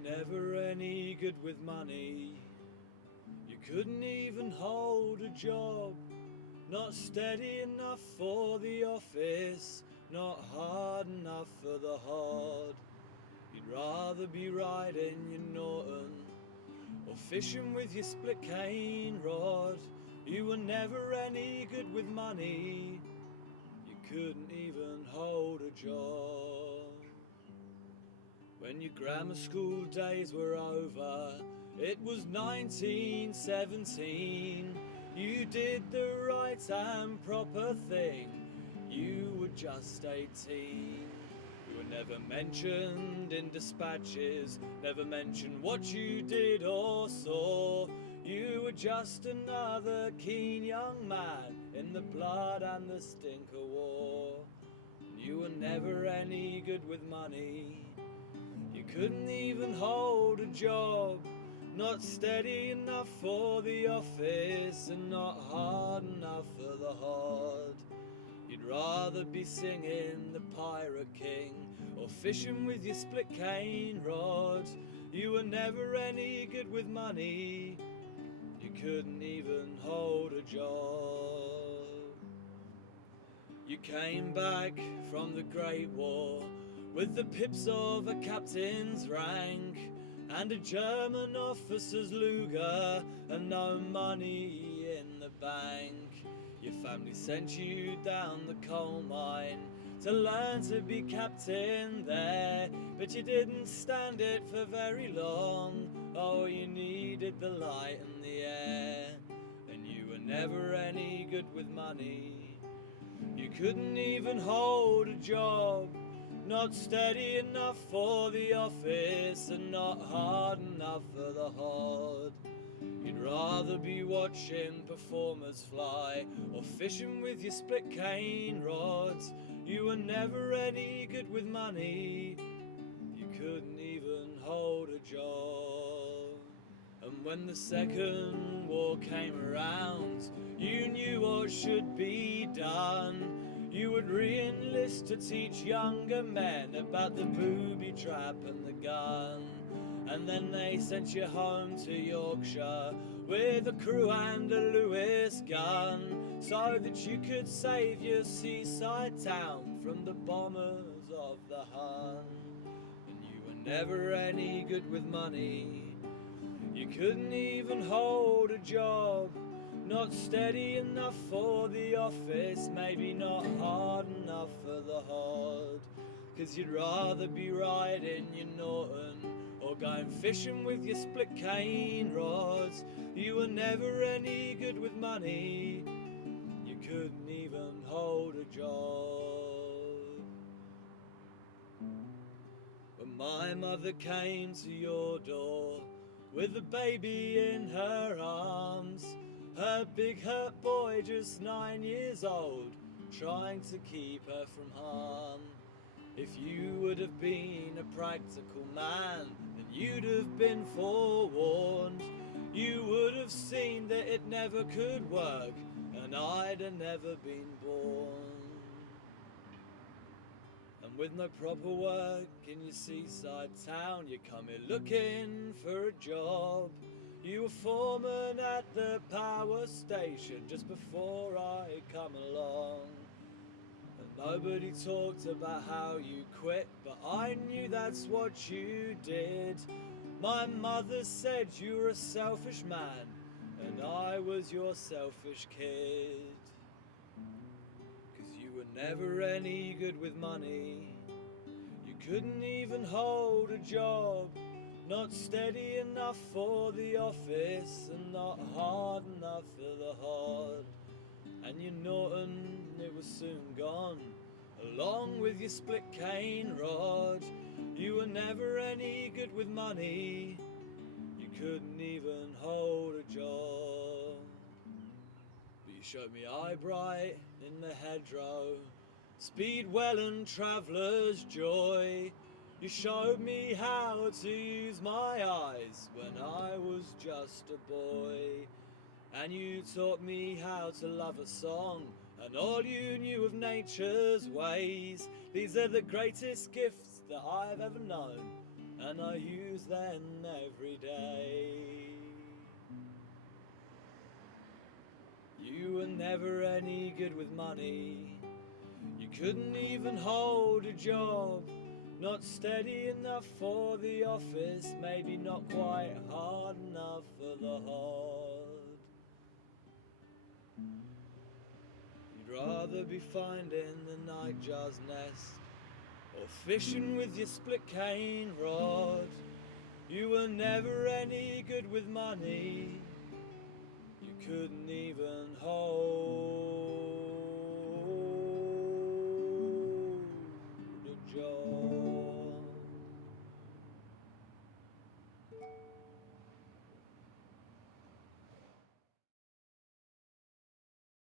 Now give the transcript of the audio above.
never any good with money. You couldn't even hold a job. Not steady enough for the office, not hard enough for the hard. You'd rather be riding your Norton or fishing with your split cane rod. You were never any good with money. You couldn't even hold a job. When your grammar school days were over, it was 1917. You did the right and proper thing. You were just 18. You were never mentioned in dispatches, never mentioned what you did or saw. You were just another keen young man in the blood and the stink of war. You were never any good with money. You couldn't even hold a job. Not steady enough for the office and not hard enough for the hard. You'd rather be singing the Pirate King or fishing with your split cane rod. You were never any good with money. You couldn't even hold a job. You came back from the Great War with the pips of a captain's rank and a German officer's Luger and no money in the bank. Your family sent you down the coal mine to learn to be captain there, but you didn't stand it for very long. Oh, you needed the light and the air, and you were never any good with money. You couldn't even hold a job. Not steady enough for the office and not hard enough for the hard. You'd rather be watching performers fly or fishing with your split cane rods. You were never any good with money. You couldn't even hold a job. And when the Second War came around, you knew what should be done. You would re-enlist to teach younger men about the booby trap and the gun. And then they sent you home to Yorkshire with a crew and a Lewis gun, so that you could save your seaside town from the bombers of the Hun. And you were never any good with money. You couldn't even hold a job. Not steady enough for the office, maybe not hard enough for the hard. 'Cause you'd rather be riding your Norton or going fishing with your split cane rods. You were never any good with money. You couldn't even hold a job. When my mother came to your door with a baby in her arms, her big hurt boy just 9 years old, trying to keep her from harm. If you would have been a practical man, then you'd have been forewarned. You would have seen that it never could work, and I'd have never been born. And with no proper work in your seaside town, you come here looking for a job. You were foreman at the power station just before I come along. And nobody talked about how you quit, but I knew that's what you did. My mother said you were a selfish man, and I was your selfish kid. 'Cause you were never any good with money. You couldn't even hold a job. Not steady enough for the office and not hard enough for the hard. And your Norton, it was soon gone, along with your split cane rod. You were never any good with money. You couldn't even hold a job. But you showed me eye bright in the hedgerow, speed well and traveller's joy. You showed me how to use my eyes when I was just a boy. And you taught me how to love a song and all you knew of nature's ways. These are the greatest gifts that I've ever known, and I use them every day. You were never any good with money. You couldn't even hold a job. Not steady enough for the office, maybe not quite hard enough for the hod. You'd rather be finding the nightjar's nest or fishing with your split cane rod. You were never any good with money. You couldn't even hold